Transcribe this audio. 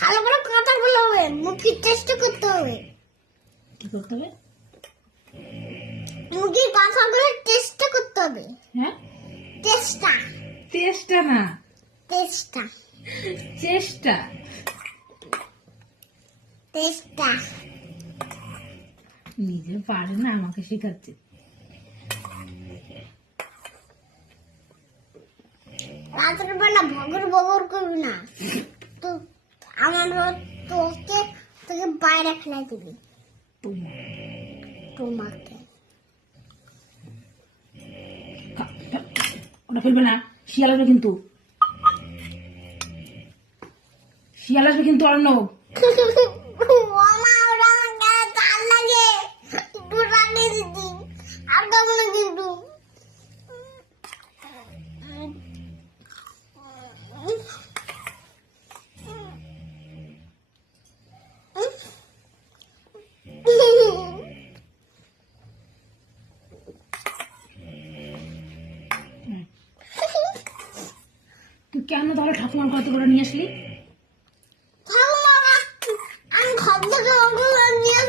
ভালো করে কথা বলতে হবে, মুখের টেস্ট করতে হবে। কি করতে হবে? মুখের কথাগুলো টেস্ট করতে হবে। হ্যাঁ, টেস্টটা চেষ্টা না, টেস্টটা চেষ্টা। টেস্টটা নিজে পারে না, আমাকে শেখাচ্ছে। রাতের বেলা ভগর ভগর করবি না তো, আমার তোকে তোকে বাইরে খেলাই দিবি। তোমাকে ওটা ফেলবে না, শিয়াল আসবে কিন্তু, শিয়াল আসবে কিন্তু অর্ণব। ওমা, ওরা আমার গায়ে জাল লাগে, একটু রাগে দিদি, আর কেমন কিন্তু তুই কেন তাহলে ঠাকুমার ঘর থেকে ওটা নিয়ে আসলি? আমি ঘর থেকে ওগুলো নিয়ে